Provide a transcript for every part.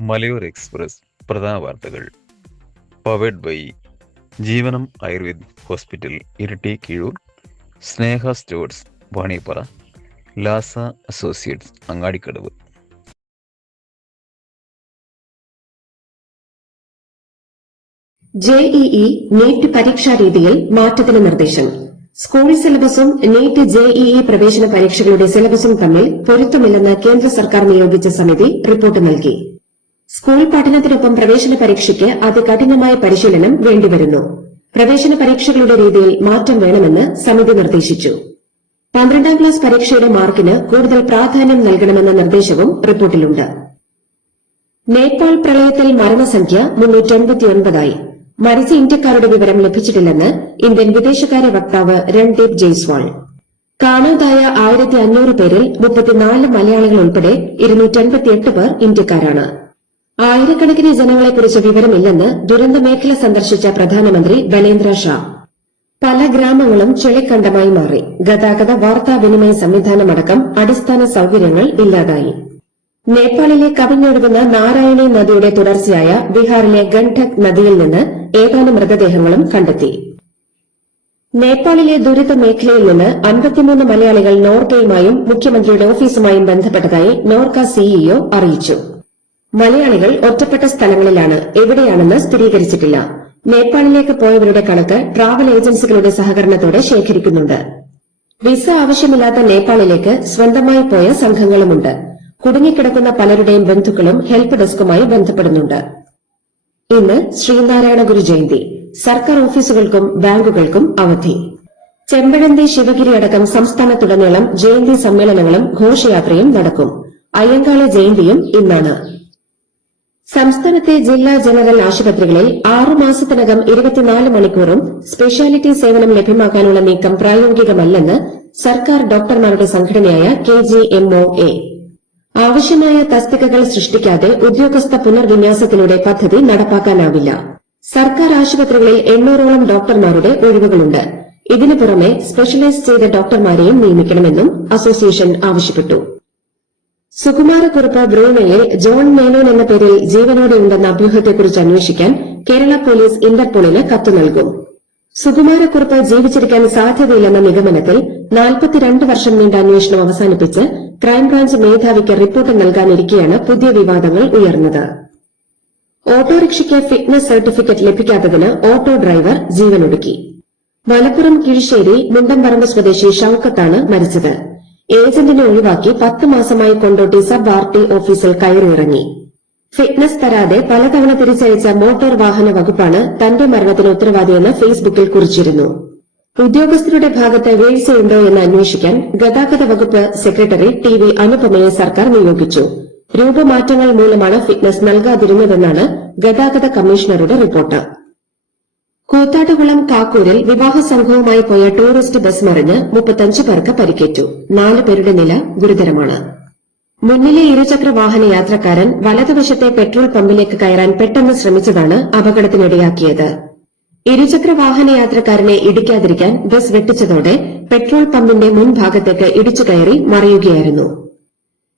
മലയോര എക്സ്പ്രസ് പ്രധാന വാർത്തകൾ powered by Jeevanam Ayurved hospital Iritty Keezhur, Sneha stores Vaniyappara, Lasa associates Angadikkadavu. JEE NEET പരീക്ഷാ രീതിയിൽ മാറ്റത്തിന് നിർദ്ദേശം. സ്കൂൾ സിലബസും നീറ്റ് ജെഇഇ പ്രവേശന പരീക്ഷകളുടെ സിലബസും തമ്മിൽ പൊരുത്തമില്ലെന്ന് കേന്ദ്ര സർക്കാർ നിയോഗിച്ച സമിതി റിപ്പോർട്ട് നൽകി. സ്കൂൾ പഠനത്തിനൊപ്പം പ്രവേശന പരീക്ഷയ്ക്ക് അതികഠിനമായ പരിശീലനം വേണ്ടിവരുന്നു. പ്രവേശന പരീക്ഷകളുടെ രീതിയിൽ മാറ്റം വേണമെന്ന് സമിതി നിർദ്ദേശിച്ചു. 12ാം ക്ലാസ് പരീക്ഷയുടെ മാർക്കിന് കൂടുതൽ പ്രാധാന്യം നൽകണമെന്ന നിർദ്ദേശവും റിപ്പോർട്ടിലുണ്ട്. നേപ്പാൾ പ്രളയത്തിൽ മരണസംഖ്യ 389 മരിച്ച ഇന്ത്യക്കാരുടെ വിവരം ലഭിച്ചിട്ടില്ലെന്ന് ഇന്ത്യൻ വിദേശകാര്യ വക്താവ് രൺദീപ് ജയ്സ്വാൾ. കാണാതായ 1500 പേരിൽ 34 മലയാളികൾ ഉൾപ്പെടെ 288 പേർ ഇന്ത്യക്കാരാണ്. ആയിരക്കണക്കിന് ജനങ്ങളെക്കുറിച്ച് വിവരമില്ലെന്ന് ദുരന്ത മേഖല സന്ദർശിച്ച പ്രധാനമന്ത്രി ബലേന്ദ്ര ഷാ. പല ഗ്രാമങ്ങളും ചെളിക്കണ്ടമായി മാറി. ഗതാഗത വാർത്താവിനിമയ സംവിധാനമടക്കം അടിസ്ഥാന സൌകര്യങ്ങൾ ഇല്ലാതായി. നേപ്പാളിലെ കവിഞ്ഞൊഴുകുന്ന നാരായണി നദിയുടെ തുടർച്ചയായ ബീഹാറിലെ ഗണ്ഡക് നദിയിൽ നിന്ന് ഏതാനും മൃതദേഹങ്ങളും കണ്ടെത്തി. നേപ്പാളിലെ ദുരിത മേഖലയിൽ നിന്ന് 53 മലയാളികൾ നോർക്കയുമായും മുഖ്യമന്ത്രിയുടെ ഓഫീസുമായും ബന്ധപ്പെട്ടതായി നോർക്ക സിഇഒ അറിയിച്ചു. മലയാളികൾ ഒറ്റപ്പെട്ട സ്ഥലങ്ങളിലാണ്, എവിടെയാണെന്ന് സ്ഥിരീകരിച്ചിട്ടില്ല. നേപ്പാളിലേക്ക് പോയവരുടെ കണക്ക് ട്രാവൽ ഏജൻസികളുടെ സഹകരണത്തോടെ ശേഖരിക്കുന്നുണ്ട്. വിസ ആവശ്യമില്ലാത്ത നേപ്പാളിലേക്ക് സ്വന്തമായി പോയ സംഘങ്ങളുമുണ്ട്. കുടുങ്ങിക്കിടക്കുന്ന പലരുടെയും ബന്ധുക്കളും ഹെൽപ്പ് ഡെസ്കുമായി ബന്ധപ്പെടുന്നുണ്ട്. ഇന്ന് ശ്രീനാരായണ ഗുരു ജയന്തി. സർക്കാർ ഓഫീസുകൾക്കും ബാങ്കുകൾക്കും അവധി. ചെമ്പഴന്തി, ശിവഗിരി അടക്കം സംസ്ഥാനത്തുടനീളം ജയന്തി സമ്മേളനങ്ങളും ഘോഷയാത്രയും നടക്കും. അയ്യങ്കാളി ജയന്തിയും ഇന്നാണ്. സംസ്ഥാനത്തെ ജില്ലാ ജനറൽ ആശുപത്രികളിൽ 6 മാസത്തിനകം 24 മണിക്കൂറും സ്പെഷ്യാലിറ്റി സേവനം ലഭ്യമാക്കാനുള്ള നീക്കം പ്രായോഗികമല്ലെന്ന് സർക്കാർ ഡോക്ടർമാരുടെ സംഘടനയായ KGMOA. ആവശ്യമായ തസ്തികകൾ സൃഷ്ടിക്കാതെ ഉദ്യോഗസ്ഥ പുനർവിന്യാസത്തിലൂടെ പദ്ധതി നടപ്പാക്കാനാവില്ല. സർക്കാർ ആശുപത്രികളിൽ 800ഓളം ഡോക്ടർമാരുടെ ഒഴിവുകളുണ്ട്. ഇതിനു പുറമെ സ്പെഷ്യലൈസ് ചെയ്ത ഡോക്ടർമാരെയും നിയമിക്കണമെന്നും അസോസിയേഷൻ ആവശ്യപ്പെട്ടു. സുകുമാരക്കുറുപ്പ് ബ്രൂണയിൽ ജോൺ മേനോൻ എന്ന പേരിൽ ജീവനോടെയുണ്ടെന്ന അഭ്യൂഹത്തെക്കുറിച്ച് അന്വേഷിക്കാൻ കേരള പോലീസ് ഇന്റർപോളിന് കത്ത് നൽകും. സുകുമാരക്കുറുപ്പ് ജീവിച്ചിരിക്കാൻ സാധ്യതയില്ലെന്ന നിഗമനത്തിൽ 42 വർഷം നീണ്ട അന്വേഷണം അവസാനിപ്പിച്ച് ക്രൈംബ്രാഞ്ച് മേധാവിക്ക് റിപ്പോർട്ട് നൽകാനിരിക്കെയാണ് പുതിയ വിവാദങ്ങൾ ഉയർന്നത്. ഓട്ടോറിക്ഷയ്ക്ക് ഫിറ്റ്നസ് സർട്ടിഫിക്കറ്റ് ലഭിക്കാത്തതിന് ഓട്ടോ ഡ്രൈവർ ജീവനൊടുക്കി. മലപ്പുറം കിഴിശ്ശേരി മുണ്ടംപറമ്പ് സ്വദേശി ഷൌക്കത്താണ് മരിച്ചത്. ഏജന്റിനെ ഒഴിവാക്കി 10 മാസമായി കൊണ്ടോട്ടി സബ് RT ഓഫീസിൽ കയറിയിറങ്ങി. ഫിറ്റ്നസ് തരാതെ പലതവണ തിരിച്ചയച്ച മോട്ടോർ വാഹന വകുപ്പാണ് തന്റെ മരണത്തിന് ഉത്തരവാദിയെന്ന് ഫേസ്ബുക്കിൽ കുറിച്ചിരുന്നു. ഉദ്യോഗസ്ഥരുടെ ഭാഗത്ത് വീഴ്ചയുണ്ടോ എന്ന് അന്വേഷിക്കാൻ ഗതാഗത വകുപ്പ് സെക്രട്ടറി TV അനുപമയെ സർക്കാർ നിയോഗിച്ചു. രൂപമാറ്റങ്ങൾ മൂലമാണ് ഫിറ്റ്നസ് നൽകാതിരുന്നതെന്നാണ് ഗതാഗത കമ്മീഷണറുടെ റിപ്പോർട്ട്. കൂത്താട്ടുകുളം കാക്കൂരിൽ വിവാഹ സംഘവുമായി പോയ ടൂറിസ്റ്റ് ബസ് മറിഞ്ഞ് 35 പേർക്ക് പരിക്കേറ്റു. 4 പേരുടെ നില ഗുരുതരമാണ്. മുന്നിലെ ഇരുചക്ര വാഹന യാത്രക്കാരൻ വലതുവശത്തെ പെട്രോൾ പമ്പിലേക്ക് കയറാൻ പെട്ടെന്ന് ശ്രമിച്ചതാണ് അപകടത്തിനിടയാക്കിയത്. ഇരുചക്ര വാഹന യാത്രക്കാരനെ ഇടിക്കാതിരിക്കാൻ ബസ് വെട്ടിച്ചതോടെ പെട്രോൾ പമ്പിന്റെ മുൻഭാഗത്തേക്ക് ഇടിച്ചു കയറി മറിയുകയായിരുന്നു.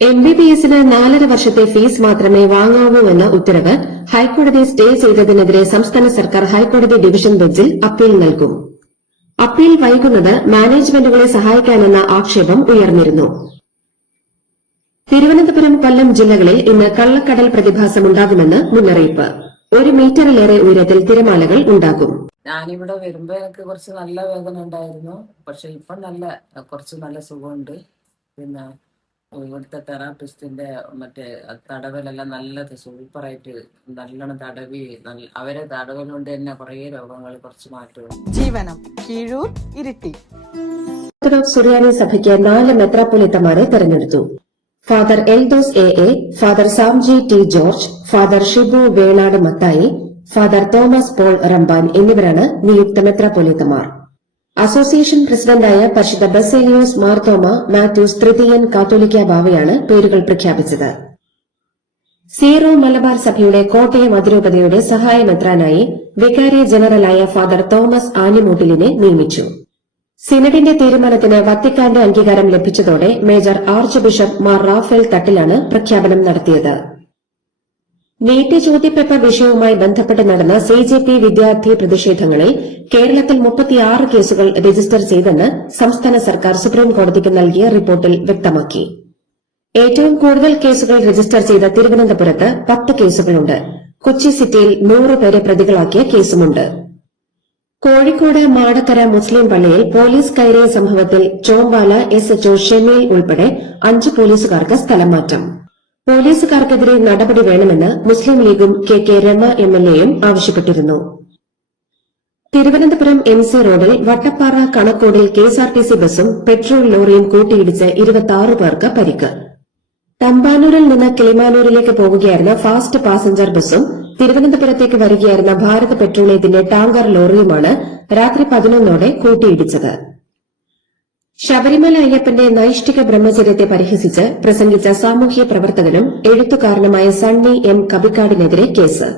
MBBSന് 4.5 വർഷത്തെ ഫീസ് മാത്രമേ വാങ്ങാവൂ എന്ന ഉത്തരവ് ഹൈക്കോടതി സ്റ്റേ ചെയ്തതിനെതിരെ സംസ്ഥാന സർക്കാർ ഹൈക്കോടതി ഡിവിഷൻ ബെഞ്ചിൽ അപ്പീൽ നൽകും. അപ്പീൽ വൈകുന്നത് മാനേജ്മെന്റുകളെ സഹായിക്കാനെന്ന ആക്ഷേപം ഉയർന്നിരുന്നു. തിരുവനന്തപുരം, കൊല്ലം ജില്ലകളിൽ ഇന്ന് കള്ളക്കടൽ പ്രതിഭാസമുണ്ടാകുമെന്ന് മുന്നറിയിപ്പ്. 1 മീറ്ററിലേറെ ഉയരത്തിൽ തിരമാലകൾ ഉണ്ടാകും. ഞാനിവിടെ വരുമ്പോ എനിക്ക് കുറച്ച് നല്ല വേദന ഉണ്ടായിരുന്നു. പക്ഷെ ഇപ്പൊ കുറച്ച് നല്ല സുഖമുണ്ട്. പിന്നെ ഇവിടുത്തെ തെറാപ്പിസ്റ്റിന്റെ മറ്റേ തടവലെല്ലാം നല്ലത് സൂപ്പറായിട്ട് നല്ലോണം തടവി, അവരെ തടവൽ കൊണ്ട് തന്നെ കുറെ രോഗങ്ങൾ കുറച്ച് മാറ്റും. ജീവനം കീഴൂർ, ഇരിട്ടി. ഓർത്തഡോക്സ് സുറിയാനി സഭയ്ക്ക് 4 മെത്രാപ്പൊലീത്തമാരെ തെരഞ്ഞെടുത്തു. Father Eldhose AA, Father Samji T George, Father Shibu Venad Mathai, Father Thomas Paul റംബാൻ എന്നിവരാണ് നിയുക്ത മെത്രാപ്പൊലീത്തമാർ. അസോസിയേഷൻ പ്രസിഡന്റായ പരിശുദ്ധ ബസേലിയോസ് മാർത്തോമ മാത്യൂസ് തൃതീയൻ കാത്തോലിക്ക ബാവയാണ് പേരുകൾ പ്രഖ്യാപിച്ചത്. സീറോ മലബാർ സഭയുടെ കോട്ടയം അതിരൂപതയുടെ സഹായ മെത്രാനായി വികാരി ജനറലായ ഫാദർ തോമസ് ആലിമൂട്ടിലിനെ നിയമിച്ചു. സിനഡിന്റെ തീരുമാനത്തിന് വത്തിക്കാന്റെ അംഗീകാരം ലഭിച്ചതോടെ major archbishop Mar Raphael തട്ടിലാണ് പ്രഖ്യാപനം നടത്തിയത്. നീറ്റ് ചോദ്യപേപ്പർ വിഷയവുമായി ബന്ധപ്പെട്ട് നടന്ന സിജെപി വിദ്യാർത്ഥി പ്രതിഷേധങ്ങളിൽ കേരളത്തിൽ 36 കേസുകൾ രജിസ്റ്റർ ചെയ്തെന്ന് സംസ്ഥാന സർക്കാർ സുപ്രീംകോടതിക്ക് നൽകിയ റിപ്പോർട്ടിൽ വ്യക്തമാക്കി. ഏറ്റവും കൂടുതൽ കേസുകൾ രജിസ്റ്റർ ചെയ്ത തിരുവനന്തപുരത്ത് 10 കേസുകളുണ്ട്. കൊച്ചി സിറ്റിയിൽ 100 പേരെ പ്രതികളാക്കിയ കേസുമുണ്ട്. കോഴിക്കോട് മാടക്കര മുസ്ലിം പള്ളിയിൽ പോലീസ് കയറിയ സംഭവത്തിൽ ചോമ്പാല SHO ഷെമീൽ ഉൾപ്പെടെ 5 പോലീസുകാർക്ക് സ്ഥലം മാറ്റം. പോലീസുകാർക്കെതിരെ നടപടി വേണമെന്ന് മുസ്ലിം ലീഗും KK രമ MLAയും ആവശ്യപ്പെട്ടിരുന്നു. തിരുവനന്തപുരം MC റോഡിൽ വട്ടപ്പാറ കണക്കോടിൽ KSRTC ബസും പെട്രോൾ ലോറിയും കൂട്ടിയിടിച്ച് 26 പേർക്ക് പരിക്ക്. തമ്പാനൂരിൽ നിന്ന് കിളിമാനൂരിലേക്ക് പോകുകയായിരുന്ന ഫാസ്റ്റ് പാസഞ്ചർ ബസും തിരുവനന്തപുരത്തേക്ക് വരികയായിരുന്ന ഭാരത് പെട്രോളിയത്തിന്റെ ടാങ്കർ ലോറിയുമാണ് രാത്രി 11ഓടെ കൂട്ടിയിടിച്ചത്. ശബരിമല അയ്യപ്പന്റെ നൈഷ്ഠിക ബ്രഹ്മചര്യത്തെ പരിഹസിച്ച് പ്രസംഗിച്ച സാമൂഹ്യ പ്രവർത്തകനും എഴുത്തുകാരനുമായ സണ്ണി M കബിക്കാടിനെതിരെ കേസ്.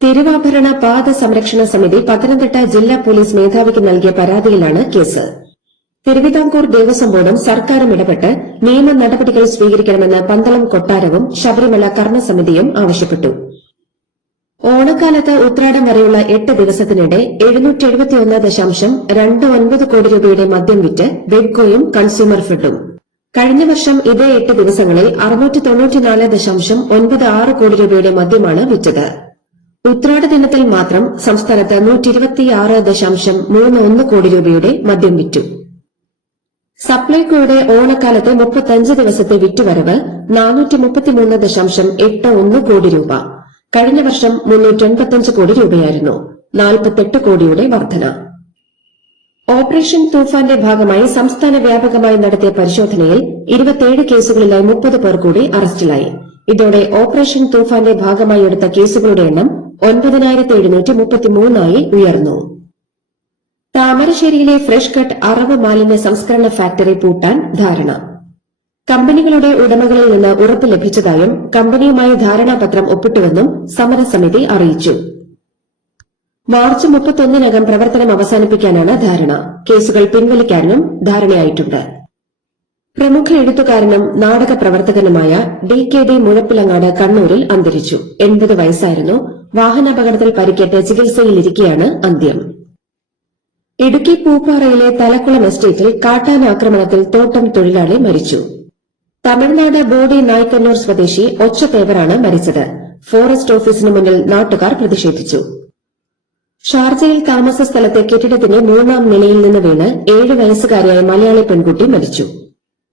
തിരുവാഭരണ പാത സംരക്ഷണ സമിതി പത്തനംതിട്ട ജില്ലാ പോലീസ് മേധാവിക്ക് നൽകിയ പരാതിയിലാണ് കേസ്. തിരുവിതാംകൂർ ദേവസ്വം ബോർഡും സർക്കാരും ഇടപെട്ട് നിയമ നടപടികൾ സ്വീകരിക്കണമെന്ന് പന്തളം കൊട്ടാരവും ശബരിമല കർമ്മസമിതിയും ആവശ്യപ്പെട്ടു. ഓണക്കാലത്ത് ഉത്രാടം വരെയുള്ള 8 ദിവസത്തിനിടെ 771.29 കോടി രൂപയുടെ മദ്യം വിറ്റ് വെഡ്കോയും കൺസ്യൂമർ ഫെഡും. കഴിഞ്ഞ വർഷം ഇതേ 8 ദിവസങ്ങളിൽ 694.96 കോടി രൂപയുടെ മദ്യമാണ് വിറ്റത്. ഉത്രാട ദിനത്തിൽ മാത്രം സംസ്ഥാനത്ത് 126.31 കോടി രൂപയുടെ മദ്യം വിറ്റു. സപ്ലൈകോയുടെ ഓണക്കാലത്തെ 35 ദിവസത്തെ വിറ്റുവരവ് 433.81 കോടി രൂപ. കഴിഞ്ഞ വർഷം 385 കോടി രൂപയായിരുന്നു. 48 കോടിയുടെ വർധന. ഓപ്പറേഷൻ തൂഫാന്റെ ഭാഗമായി സംസ്ഥാന വ്യാപകമായി നടത്തിയ പരിശോധനയിൽ 27 കേസുകളിലായി 30 പേർ കൂടി അറസ്റ്റിലായി. ഇതോടെ ഓപ്പറേഷൻ തൂഫാന്റെ ഭാഗമായി എടുത്ത കേസുകളുടെ എണ്ണം 9733 ആയി ഉയർന്നു. താമരശ്ശേരിയിലെ ഫ്രഷ് കട്ട് അറവ് മാലിന്യ സംസ്കരണ ഫാക്ടറി പൂട്ടാൻ ധാരണ. കമ്പനികളുടെ ഉടമകളിൽ നിന്ന് ഉറപ്പ് ലഭിച്ചതായും കമ്പനിയുമായി ധാരണാപത്രം ഒപ്പിട്ടുവെന്നും സമരസമിതി അറിയിച്ചു. മാർച്ച് 31-നകം പ്രവർത്തനം അവസാനിപ്പിക്കാനാണ് ധാരണ. കേസുകൾ പിൻവലിക്കാനും ധാരണയായിട്ടുണ്ട്. പ്രമുഖ എഴുത്തുകാരനും നാടക പ്രവർത്തകനുമായ DKD മുഴപ്പിലങ്ങാട് കണ്ണൂരിൽ അന്തരിച്ചു. 80 വയസ്സായിരുന്നു. വാഹനാപകടത്തിൽ പരിക്കേറ്റ് ചികിത്സയിലിരിക്കെയാണ് അന്ത്യം. ഇടുക്കി പൂപ്പാറയിലെ തലക്കുളം എസ്റ്റേറ്റിൽ കാട്ടാന ആക്രമണത്തിൽ തോട്ടം തൊഴിലാളി മരിച്ചു. തമിഴ്നാട് ബോഡി നായ്ക്കന്നൂർ സ്വദേശി ഒച്ചത്തേവറാണ് മരിച്ചത്. ഫോറസ്റ്റ് ഓഫീസിന് മുന്നിൽ നാട്ടുകാർ പ്രതിഷേധിച്ചു. ഷാർജയിൽ താമസ സ്ഥലത്തെ കെട്ടിടത്തിന്റെ 3ാം നിലയിൽ നിന്ന് വീണ് 7 വയസ്സുകാരിയായ മലയാളി പെൺകുട്ടി മരിച്ചു.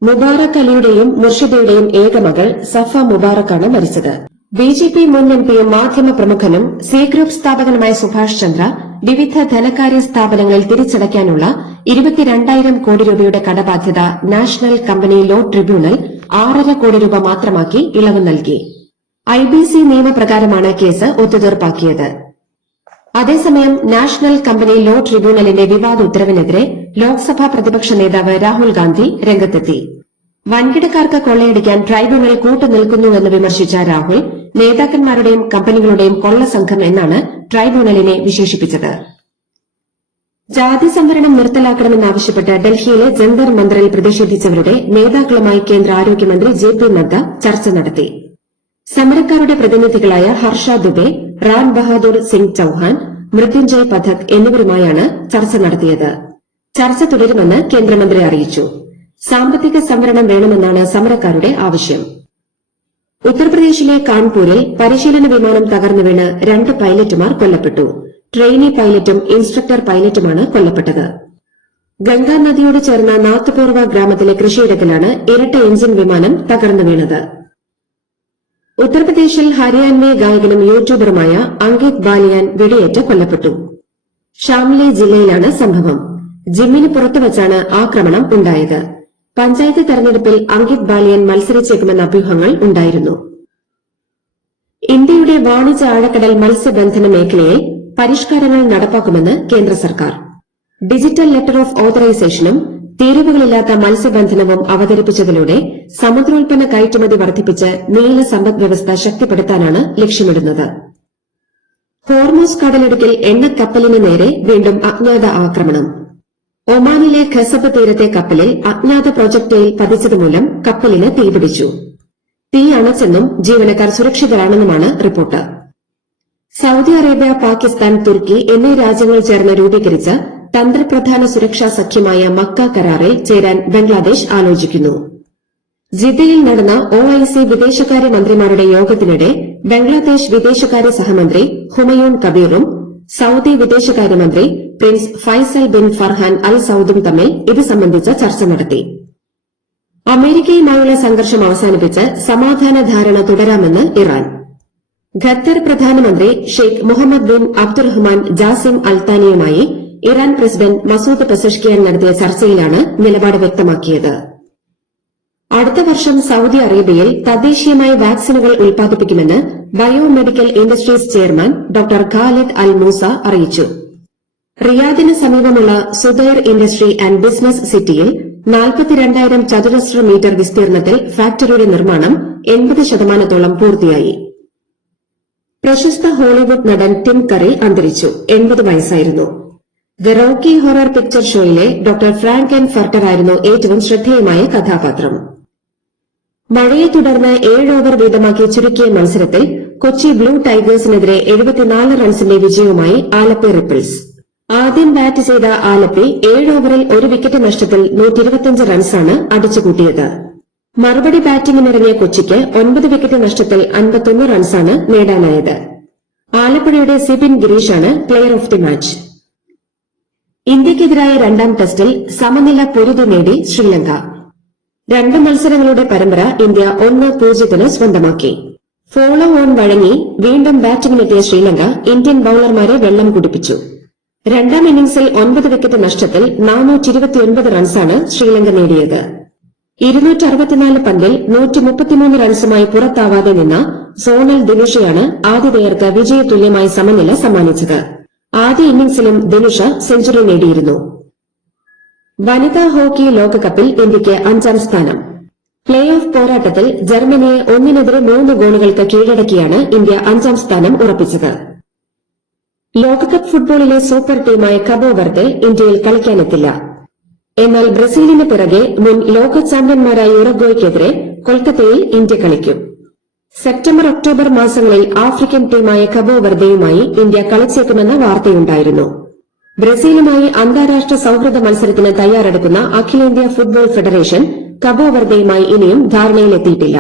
മുബാറക് അലിയുടെയും മുർഷിദയുടെയും ഏകമകൾ സഫ മുബാറക്കാണ് മരിച്ചത്. BJP മുൻ MPയും മാധ്യമ പ്രമുഖനും സി ഗ്രൂപ്പ് സ്ഥാപകനുമായ സുഭാഷ് ചന്ദ്ര വിവിധ ധനകാര്യ സ്ഥാപനങ്ങളിൽ തിരിച്ചടയ്ക്കാനുള്ള 22,000 കോടി രൂപയുടെ കടബാധ്യത നാഷണൽ കമ്പനി ലോ ട്രിബ്യൂണൽ 6.5 കോടി രൂപ മാത്രമാക്കി ഇളവ് നൽകി. IBC നിയമപ്രകാരമാണ് കേസ് ഒത്തുതീർപ്പാക്കിയത്. അതേസമയം നാഷണൽ കമ്പനി ലോ ട്രിബ്യൂണലിന്റെ വിവാദ ഉത്തരവിനെതിരെ ലോക്സഭാ പ്രതിപക്ഷ നേതാവ് രാഹുൽ ഗാന്ധി രംഗത്തെത്തി. വൻകിടക്കാർക്ക് കൊള്ളയടിക്കാൻ ട്രൈബ്യൂണൽ കൂട്ടുനിൽക്കുന്നുവെന്ന് വിമർശിച്ച രാഹുൽ നേതാക്കന്മാരുടെയും കമ്പനികളുടെയും കൊള്ളസംഘം എന്നാണ് ട്രൈബ്യൂണലിനെ വിശേഷിപ്പിച്ചത്. ജാതി സംവരണം നിർത്തലാക്കണമെന്നാവശ്യപ്പെട്ട് ഡൽഹിയിലെ ജന്തർ മന്ദറിൽ പ്രതിഷേധിച്ചവരുടെ നേതാക്കളുമായി കേന്ദ്ര ആരോഗ്യമന്ത്രി JP നദ്ദ ചർച്ച നടത്തി. സമരക്കാരുടെ പ്രതിനിധികളായ ഹർഷ ദുബെ, റാം ബഹാദൂർ സിംഗ് ചൌഹാൻ, മൃത്യുഞ്ജയ് പഥക് എന്നിവരുമായാണ് ചർച്ച നടത്തിയത്. ചർച്ച തുടരുമെന്ന് കേന്ദ്രമന്ത്രി അറിയിച്ചു. സാമ്പത്തിക സംവരണം വേണമെന്നാണ് സമരക്കാരുടെ ആവശ്യം. ഉത്തർപ്രദേശിലെ കാൺപൂരിൽ പരിശീലന വിമാനം തകർന്നു വീണ് 2 പൈലറ്റുമാർ കൊല്ലപ്പെട്ടു. ട്രെയിനി പൈലറ്റും ഇൻസ്ട്രക്ടർ പൈലറ്റുമാണ് കൊല്ലപ്പെട്ടത്. ഗംഗാ നദിയോട് ചേർന്ന നാത്ത്പൂർവ ഗ്രാമത്തിലെ കൃഷിയിടത്തിലാണ് ഇരട്ട എഞ്ചിൻ വിമാനം തകർന്നു വീണത്. ഉത്തർപ്രദേശിൽ ഹരിയാൻവി ഗായകനും യൂട്യൂബറുമായ അങ്കിത് ബാലിയാൻ വെടിയേറ്റ് കൊല്ലപ്പെട്ടു. ഷാംലി ജില്ലയിലാണ് സംഭവം. ജിമ്മിന് പുറത്തുവച്ചാണ് ആക്രമണം ഉണ്ടായത്. പഞ്ചായത്ത് തെരഞ്ഞെടുപ്പിൽ അങ്കിത് ബാലിയൻ മത്സരിച്ചേക്കുമെന്ന അഭ്യൂഹങ്ങൾ ഉണ്ടായിരുന്നു. ഇന്ത്യയുടെ വാണിജ്യ ആഴക്കടൽ മത്സ്യബന്ധന മേഖലയിൽ പരിഷ്കാരങ്ങൾ നടപ്പാക്കുമെന്ന് കേന്ദ്ര സർക്കാർ. ഡിജിറ്റൽ ലെറ്റർ ഓഫ് ഓതറൈസേഷനും തീരുവകളില്ലാത്ത മത്സ്യബന്ധനവും അവതരിപ്പിച്ചതിലൂടെ സമുദ്രോൽപ്പന്ന കയറ്റുമതി വർദ്ധിപ്പിച്ച് നീല സമ്പദ്വ്യവസ്ഥ ശക്തിപ്പെടുത്താനാണ് ലക്ഷ്യമിടുന്നത്. ഹോർമൂസ് കടലിടുക്കിൽ എണ്ണക്കപ്പലിന് നേരെ വീണ്ടും അജ്ഞാത ആക്രമണം. ഒമാനിലെ ഖസബ് തീരത്തെ കപ്പലിൽ അജ്ഞാത പ്രൊജക്ടൈൽ പതിച്ചതുമൂലം കപ്പലിന് തീപിടിച്ചു. തീ അണച്ചെന്നും ജീവനക്കാർ സുരക്ഷിതരാണെന്നുമാണ് റിപ്പോർട്ട്. സൗദി അറേബ്യ, പാകിസ്ഥാൻ, തുർക്കി എന്നീ രാജ്യങ്ങൾ ചേർന്ന് രൂപീകരിച്ച തന്ത്രപ്രധാന സുരക്ഷാ സഖ്യമായ മക്ക കരാറിൽ ചേരാൻ ബംഗ്ലാദേശ് ആലോചിക്കുന്നു. ജിദ്ദയിൽ നടന്ന OIC വിദേശകാര്യ മന്ത്രിമാരുടെ യോഗത്തിനിടെ ബംഗ്ലാദേശ് വിദേശകാര്യ സഹമന്ത്രി ഹുമയൂൺ കബീറും സൌദി വിദേശകാര്യമന്ത്രി പ്രിൻസ് ഫൈസൽ ബിൻ ഫർഹാൻ അൽ സൌദും തമ്മിൽ ഇത് സംബന്ധിച്ച ചർച്ച നടത്തി. അമേരിക്കയുമായുള്ള സംഘർഷം അവസാനിപ്പിച്ച് സമാധാന ധാരണ തുടരാമെന്ന് ഇറാൻ. ഖത്തർ പ്രധാനമന്ത്രി Sheikh Muhammad bin Abdulrahman Jassim അൽത്താനിയുമായി ഇറാൻ പ്രസിഡന്റ് മസൂദ് പെസഷ്കിയാൻ നടത്തിയ ചർച്ചയിലാണ് നിലപാട് വ്യക്തമാക്കിയത്. അടുത്ത വർഷം സൌദി അറേബ്യയിൽ തദ്ദേശീയമായി വാക്സിനുകൾ ഉൽപ്പാദിപ്പിക്കുമെന്ന് biomedical industries chairman doctor Khalid Al Musa അറിയിച്ചു. റിയാദിന് സമീപമുള്ള സുദൈർ ഇൻഡസ്ട്രി ആൻഡ് ബിസിനസ് സിറ്റിയിൽ 42,000 ചതുരശ്ര മീറ്റർ വിസ്തീർണത്തിൽ ഫാക്ടറിയുടെ നിർമ്മാണം 80% പൂർത്തിയായി. പ്രശസ്ത ഹോളിവുഡ് നടൻ ടിം കറി അന്തരിച്ചു. 80 വയസ്സായിരുന്നു. ദ റോക്കി ഹൊറർ പിക്ചർ ഷോയിലെ ഡോക്ടർ ഫ്രാങ്കൻ ഫർട്ടർ ആയിരുന്നു ഏറ്റവും ശ്രദ്ധേയമായ കഥാപാത്രം. മഴയെ തുടർന്ന് 7 ഓവർ വീതമാക്കി ചുരുക്കിയ മത്സരത്തിൽ കൊച്ചി ബ്ലൂ ടൈഗേഴ്സിനെതിരെ 74 റൺസിന്റെ വിജയവുമായി ആലപ്പി റിപ്പിൾസ്. ആദ്യം ബാറ്റ് ചെയ്ത ആലപ്പി 7 ഓവറിൽ 1 വിക്കറ്റ് നഷ്ടത്തിൽ 125 റൺസാണ് അടിച്ചുകൂട്ടിയത്. മറുപടി ബാറ്റിംഗിനിറങ്ങിയ കൊച്ചിക്ക് 9 വിക്കറ്റ് നഷ്ടത്തിൽ 51 റൺസാണ് നേടാനായത്. ആലപ്പുഴയുടെ സിബിൻ ഗിരീഷാണ് പ്ലെയർ ഓഫ് ദി മാച്ച്. ഇന്ത്യയ്ക്കെതിരായ രണ്ടാം ടെസ്റ്റിൽ സമനില പൊരുതി നേടി ശ്രീലങ്ക. 2 മത്സരങ്ങളുടെ പരമ്പര ഇന്ത്യ 1-0 സ്വന്തമാക്കി. ഫോളോ ഓൺ വഴങ്ങി വീണ്ടും ബാറ്റിംഗിനെത്തിയ ശ്രീലങ്ക ഇന്ത്യൻ ബൌളർമാരെ വെള്ളം കുടിപ്പിച്ചു. രണ്ടാം ഇന്നിംഗ്സിൽ 9 വിക്കറ്റ് നഷ്ടത്തിൽ 429 റൺസാണ് ശ്രീലങ്ക നേടിയത്. 264 പന്തിൽ 133 റൺസുമായി പുറത്താവാതെ നിന്ന സോണൽ ദിനുഷയാണ് ആതിഥേയർക്ക് വിജയതുല്യമായ സമനില സമ്മാനിച്ചത്. ആദ്യ ഇന്നിംഗ്സിലും ദിനുഷ സെഞ്ചുറി നേടിയിരുന്നു. വനിതാ ഹോക്കി ലോകകപ്പിൽ ഇന്ത്യയ്ക്ക് 5ാം സ്ഥാനം. പ്ലേ ഓഫ് പോരാട്ടത്തിൽ ജർമ്മനിയെ 1-3 ഗോളുകൾക്ക് കീഴടക്കിയാണ് ഇന്ത്യ 5ാം സ്ഥാനം ഉറപ്പിച്ചത്. ലോകകപ്പ് ഫുട്ബോളിലെ സൂപ്പർ ടീമായ കബോ വെർദെ ഇന്ത്യയിൽ കളിക്കാനെത്തില്ല. എന്നാൽ ബ്രസീലിന് പിറകെ മുൻ ലോക ചാമ്പ്യന്മാരായ ഉറുഗ്വേയ്ക്കെതിരെ കൊൽക്കത്തയിൽ ഇന്ത്യ കളിക്കും. സെപ്റ്റംബർ, ഒക്ടോബർ മാസങ്ങളിൽ ആഫ്രിക്കൻ ടീമായ കബോ വെർദെയുമായി ഇന്ത്യ കളിച്ചേക്കുമെന്ന വാർത്തയുണ്ടായിരുന്നു. ബ്രസീലുമായി അന്താരാഷ്ട്ര സൌഹൃദ മത്സരത്തിന് തയ്യാറെടുക്കുന്ന അഖിലേന്ത്യാ ഫുട്ബോൾ ഫെഡറേഷൻ കബോ വെർദെയുമായി ഇനിയും ധാരണയിലെത്തിയിട്ടില്ല.